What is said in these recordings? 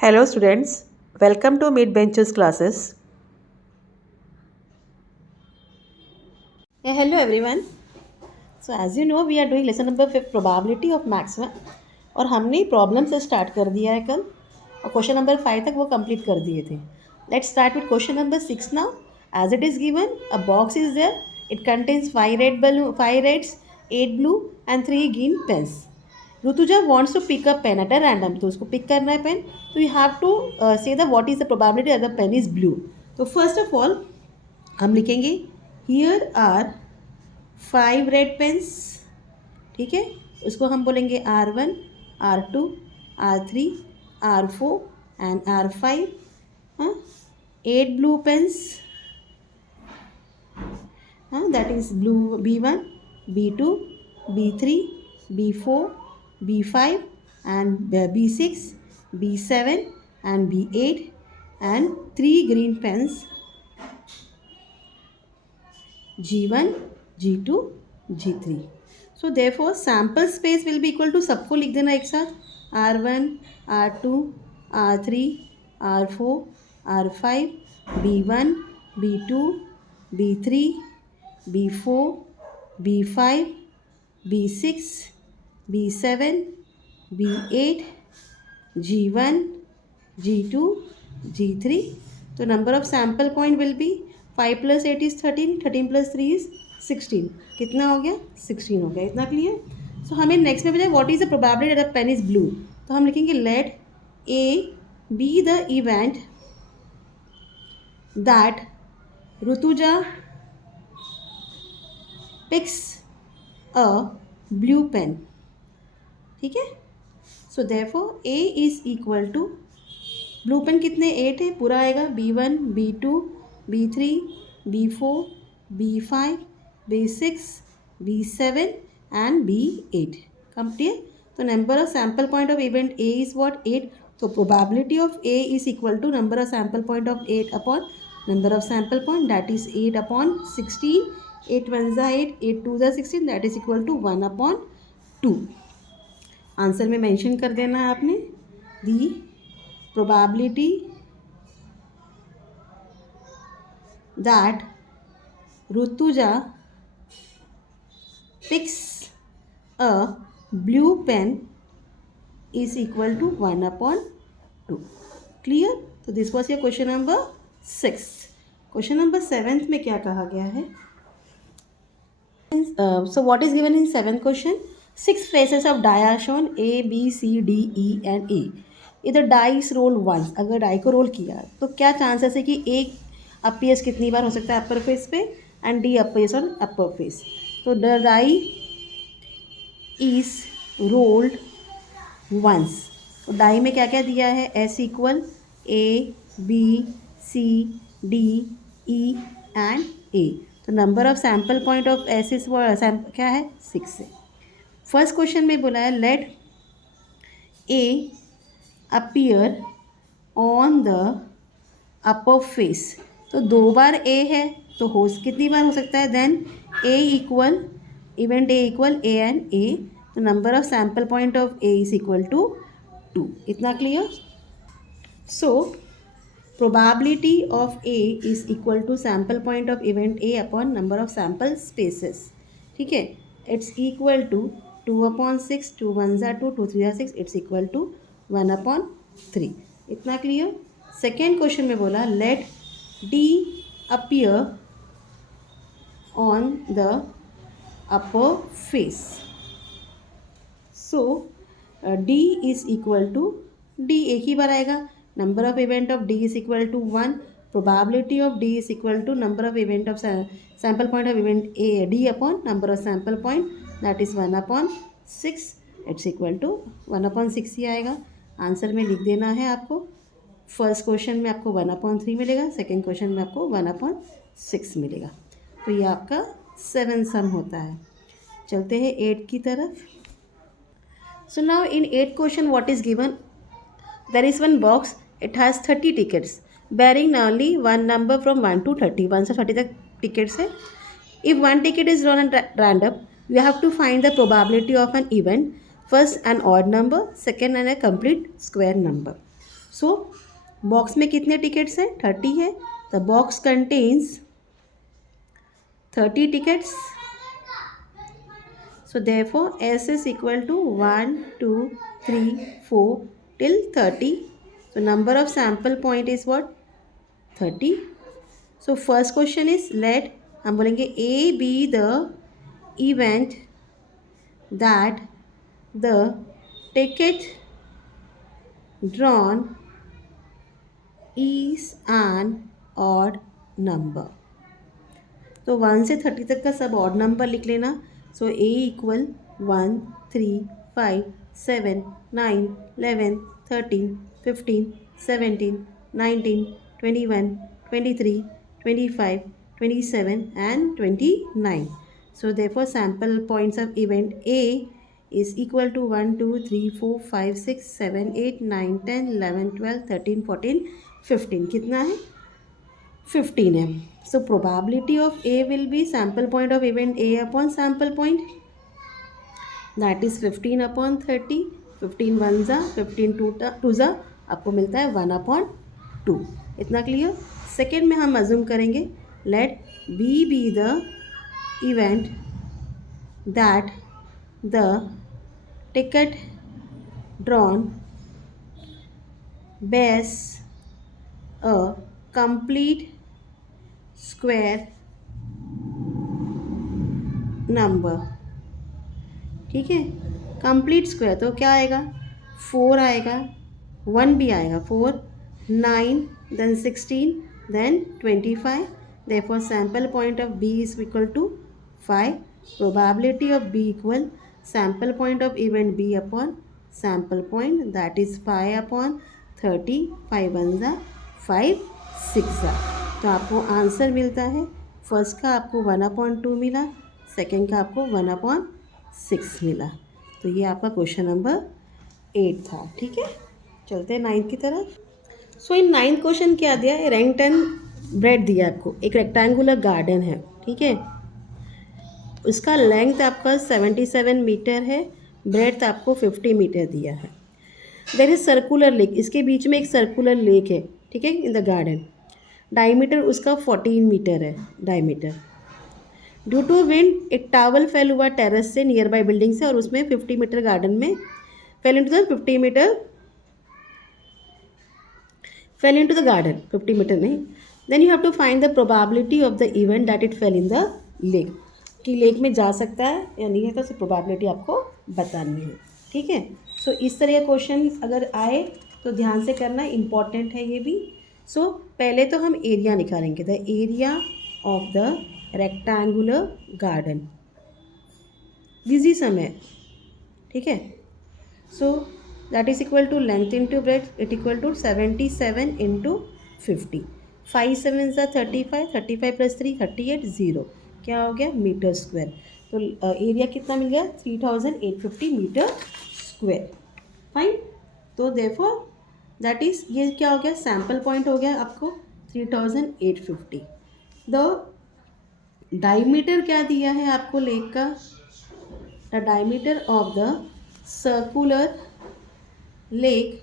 Hello students, welcome to Mid Benches classes. Hello everyone. So as you know we are doing lesson number 5 probability of maximum और हमने problem से start कर दिया है कल और क्वेश्चन नंबर 5 तक वो कंप्लीट कर दिए थे. Let's start with question number 6 now. As it is given, a box is there. It contains 5 reds, 8 blue and 3 green pens. Rutuja wants to pick a pen at a random. तो उसको pick करना है pen. तो you have to say the what is the probability that the pen is blue. तो first of all हम लिखेंगे here are 5 red pens. ठीक है, उसको हम बोलेंगे R1, R2, R3, R4 and R5. हाँ, 8 ब्लू पेन्स. हाँ, that is blue B1, B2, B3, B4, B5 and B6, B7 and B8 and 3 green pens G1, G2, G3. So therefore sample space will be equal to सबको लिख देना एक साथ R1, R2, R3, R4, R5, B1, B2, B3, B4, B5, B6, B7, B8, G1, G2, G3. तो number of sample point will be 5 plus 8 is 13, 13 plus 3 is 16. कितना हो गया? 16 हो गया. इतना क्लियर. सो हमें नेक्स्ट में बताया what is the probability that the pen is blue. तो हम लिखेंगे let A be the event that Rutuja picks a blue pen. ठीक है. So therefore A is equal to blue pen कितने 8 है, पूरा आएगा B1, B2, B3, B4, B5, B6, B7 and B8. Complete. तो number of sample point of event A is what? 8. So probability of A is equal to number of sample point of 8 upon number of sample point, that is 8 upon 16. 8 ones are 8, 8 twos are 16, that is equal to 1 upon 2. Answer में mention कर देना है आपने दी probability that Rutuja picks a blue pen is equal to 1 upon 2. Clear? तो this was your question number 6. Question number 7 में क्या कहा गया है? So what is given in 7th question? 6 faces of die are shown A, B, C, D, E and A. इधर dice role once. अगर die को role किया तो क्या चांसेस है कि एक अपीयर्स कितनी बार हो सकता है अपर फेस पे and D appears on upper face. तो the die is rolled once. तो डाई में क्या क्या दिया है? S equal A, B, C, D, E and A. तो number of sample point of S is क्या है? 6 है. फर्स्ट क्वेश्चन में बोला है let A appear on the upper face. तो 2 बार ए है तो हो कितनी बार हो सकता है? Then A equal event A equal A and A. तो number of sample point of A is equal to 2. इतना clear. So probability of A is equal to sample point of event A upon number of sample spaces. ठीक है. It's equal to 2 upon 6, 2 ones are 2, 2 3 are 6, it's equal to 1 upon 3. इतना clear. Second question में बोला late D appear on the upper face. So D is equal to D एक ही बार आएगा. Number of event of D is equal to 1. Probability of D is equal to number of event of sample point of event A D upon number of sample point, that is 1 upon 6. It's equal to 1 upon 6 ही आएगा. Answer में लिख देना है आपको. First question में आपको 1 upon 3 मिलेगा, second question में आपको 1 upon 6 मिलेगा. तो ये आपका 7 सम होता है. चलते हैं 8 की तरफ. So now in 8 question what is given? There is one box. It has 30 tickets bearing only one number from 1 to 30. 1 से 30 तक tickets है. If one ticket is drawn at random, you have to find the probability of an event. First, an odd number. Second, and a complete square number. So box में कितने tickets हैं? 30 है. The box contains 30 tickets. So therefore S is equal to 1, 2, 3, 4 till 30. So number of sample point is what? 30. So first question is let हम बोलेंगे A be the event that the ticket drawn is an odd number. तो 1 से 30 तक का सब odd number लिख लेना. सो A equal 1, 3, 5, 7, 9, 11, 13, 15, 17, 19, 21, 23, 25, 27 and 29. So therefore sample points of event A is equal to 1, 2, 3, 4, 5, 6, 7, 8, 9, 10, 11, 12, 13, 14, 15. कितना है? 15 है. So probability of A will be sample point of event A upon sample point, that is 15 upon 30. 15 1 जा, 15 2 जा, आपको मिलता है 1 upon 2. इतना clear. Second में हम अज्यूम करेंगे let B be the event that the ticket drawn bears a complete square number. ठीक है, कंप्लीट स्क्वायर तो क्या आएगा? 4 आएगा, 1 भी आएगा. 4, 9, then 16, then 25. Therefore sample point of B is equal to 5. Probability of B equal sample point of event B upon sample point, that is 5 upon 30. 5 1 जा, 5 6 जा. तो आपको आंसर मिलता है. फर्स्ट का आपको 1/2 मिला, सेकंड का आपको 1/6 मिला. तो ये आपका क्वेश्चन नंबर 8 था. ठीक है, चलते हैं 9th की तरफ. सो इन 9th क्वेश्चन क्या दिया है? रेंगटन ब्रेड दिया आपको. एक रेक्टेंगुलर गार्डन है. ठीक है, उसका लेंथ आपका 77 मीटर है, ब्रेड्थ आपको 50 मीटर दिया है. देयर इज सर्कुलर लेक, इसके बीच में एक सर्कुलर लेक है. ठीक है, इन द गार्डन. डायमीटर उसका 14 मीटर है डायमीटर. ड्यू टू विंड एक टावल फेल हुआ टेरेस से, नियर बाई बिल्डिंग से, और उसमें 50 मीटर गार्डन में fell into the 50 garden. 50 meter नहीं. Then you have to find the probability of the event that it fell in the lake. कि lake में जा सकता है या नहीं है, तो उसकी प्रोबेबिलिटी आपको बतानी है. ठीक है, सो इस तरह का क्वेश्चन अगर आए तो ध्यान से करना, इम्पॉर्टेंट है ये भी. सो पहले तो हम एरिया निकालेंगे. The area of the rectangular garden. Busy समय. ठीक है, so that is equal to length into breadth, it equal to 77 into 50. 5 7 ज़ा 35, 35 प्लस 3 38, 0. क्या हो गया? Metre square. तो एरिया कितना मिल गया? 3850 मीटर स्क्वायर. फाइन. तो देयरफॉर दैट इज़, ये क्या हो गया? सैम्पल पॉइंट हो गया आपको 3850. द डायमीटर क्या दिया है आपको लेक का? The diameter of the circular lake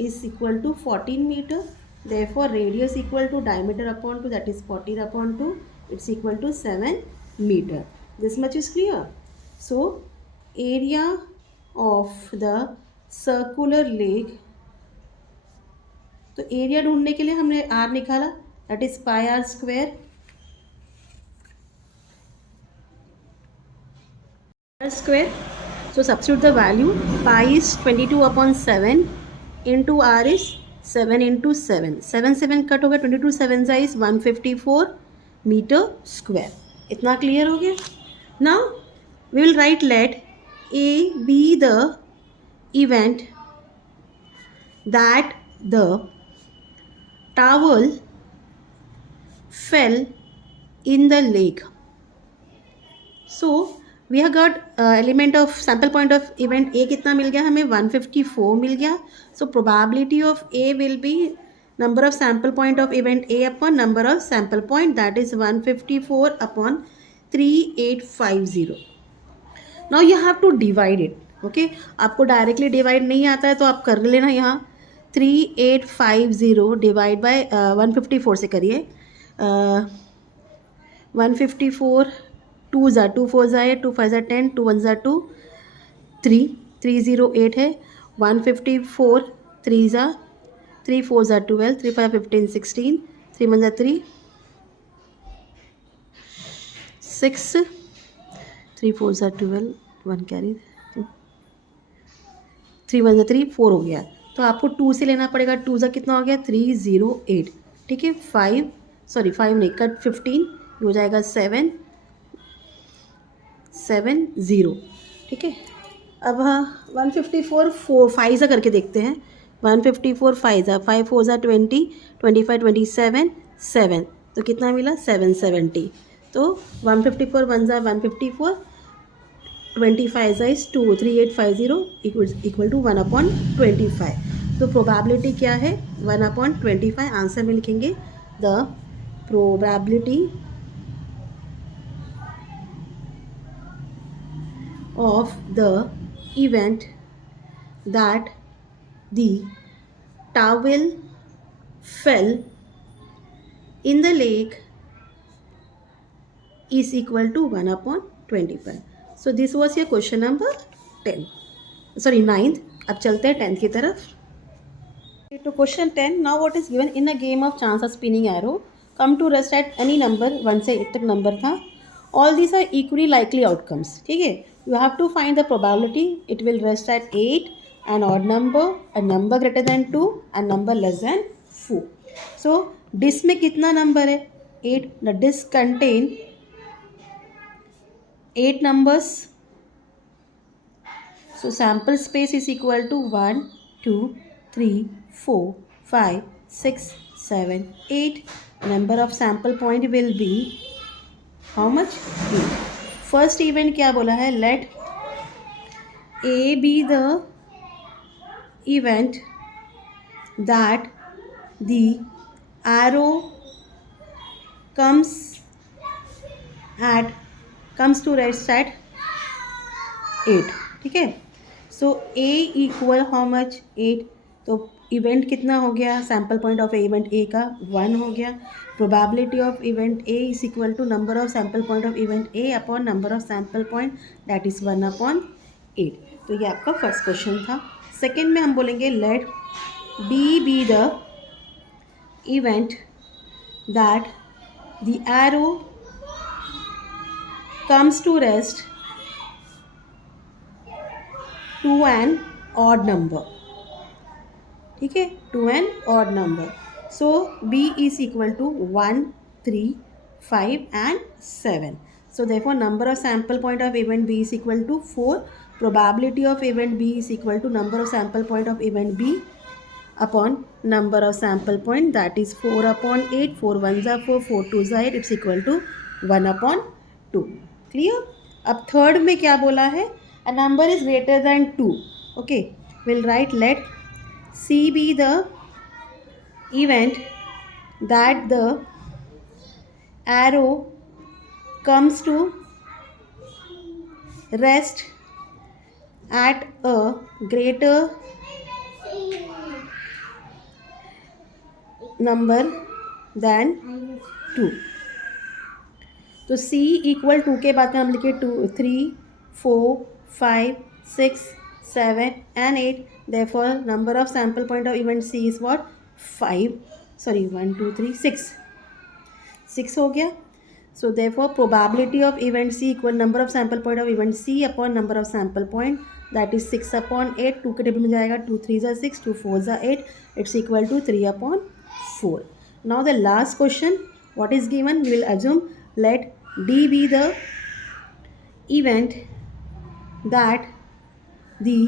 is equal to 14 metre. Therefore radius equal to diameter upon 2, that is 14/2. It's equal to 7 metre. This much is clear. So area of the circular lake, तो area ढूंढने के लिए हमने R निकाला, that is pi R square. So substitute the value. Pi is 22/7 into r is 7 into 7. 7 7 cut हो गया, 22 7 is 154 metre square. इतना clear हो गया. Now we will write let A be the event that the towel fell in the lake. So we have got element of sample point of event A कितना मिल गया हमें? 154 मिल गया. So probability of A will be number of sample point of event A upon number of sample point, that is 154 upon 3850. Now you have to divide it. Okay, आपको directly divide नहीं आता है तो आप कर लेना यहाँ. 3850 डिवाइड बाय 154 से करिए. 154 2 ज़ा 2 4 ज़ा 8 2 5 ज़ा 10 2 1 ज़ा 2 3 308 है. 154 3 ज़ा 3 4 ज़ा 12 3 5 15 16 3 1 ज़ा 3 6 3 4 ज़ा 12 1 कैरी 3 1 ज़ा 3 4 हो गया. तो आपको 2 से लेना पड़ेगा. 2 ज़ा कितना हो गया 308. ठीक है. 5 नहीं कट 15 हो जाएगा 7 7 0. ठीक है. अब हाँ 154 4 5 ज़ा करके देखते हैं. 154 5 ज़ा 5 4 ज़ा 20 25 27 7 तो कितना मिला 770. तो 154 1 ज़ा 154 25 ज़ा इज 2 3850 इक्वल टू 1/25. तो प्रोबेबिलिटी क्या है 1/25. आंसर में लिखेंगे the probability of the event that the towel fell in the lake is equal to 1/25. So this was your question number 10. Sorry 9th. अब चलते हैं 10th की तरफ. To question 10. Now what is given in a game of chance of spinning arrow come to rest at any number 1 से 8 तक number था. All these are equally likely outcomes. ठीक है. You have to find the probability it will rest at 8, an odd number, a number greater than 2, and number less than 4. So disk में कितना number है 8. The disk contain 8 numbers. So sample space is equal to 1 2 3 4 5 6 7 8. Number of sample point will be how much 8. First event क्या बोला है let A be the event that the arrow comes to rest at 8. ठीक है. So A equal how much 8. तो event कितना हो गया sample point of event A का 1 हो गया. Probability of event A is equal to number of sample point of event A upon number of sample point that is 1/8. तो ये आपका फर्स्ट क्वेश्चन था. सेकेंड में हम बोलेंगे let B be the event that the arrow comes to rest to an odd number. ठीक है. To an odd number. So B is equal to 1 3 5 and 7. So therefore number of sample point of event B is equal to 4. Probability of event B is equal to number of sample point of event B upon number of sample point that is 4/8. 4 1s are 4 4 2s are 8. It's equal to 1/2. Clear? अब third में क्या बोला है a number is greater than 2. Okay. We'll write let C be the event that the arrow comes to rest at a greater number than 2. तो C equal 2 के बाद में हम लिखे 2 3 4 5 6 7 and 8. Therefore number of sample point of event C is what 5. Sorry 1 2 3 6 हो गया. So therefore probability of event C equal number of sample point of event C upon number of sample point that is 6/8. 2 के table में जाएगा 2 3s are 6 2 4s are 8. It's equal to 3/4. Now the last question what is given we will assume let D be the event that the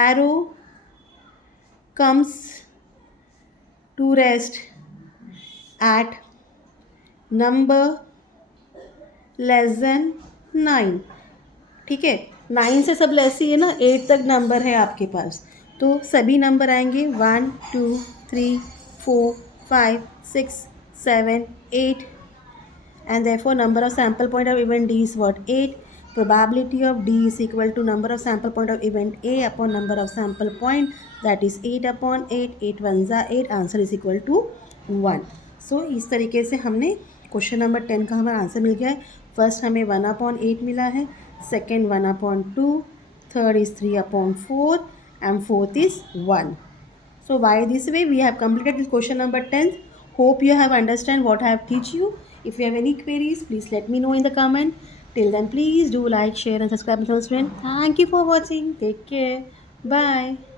arrow comes to rest at number less than 9. ठीक है. 9 से सब less ही है ना. 8 तक number है आपके पास तो सभी नंबर आएंगे 1 2 3 4 5 6 7 8 and therefore number of sample point of event D is what 8. Probability of D is equal to number of sample point of event A upon number of sample point that is 8/8, 8 1 ज़ा 8, answer is equal to 1। सो इस तरीके से हमने question number 10 का हमारा answer मिल गया है। First हमें 1/8 मिला है, second 1/2, third is 3/4 and fourth is 1. So by this way we have completed this question number 10. Hope you have understand what I have teach you. If you have any queries, please let me know in the comment. Till then, please do like, share and subscribe my friend. Thank you for watching. Take care. Bye.